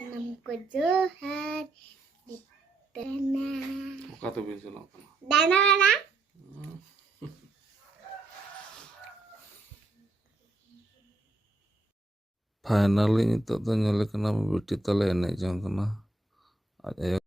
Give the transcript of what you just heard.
Namaku Johan di tanah. Kata bisa lakukan. Dana mana? Finally itu tuh nyali kena bibit tele enek jangan kena. Ayo.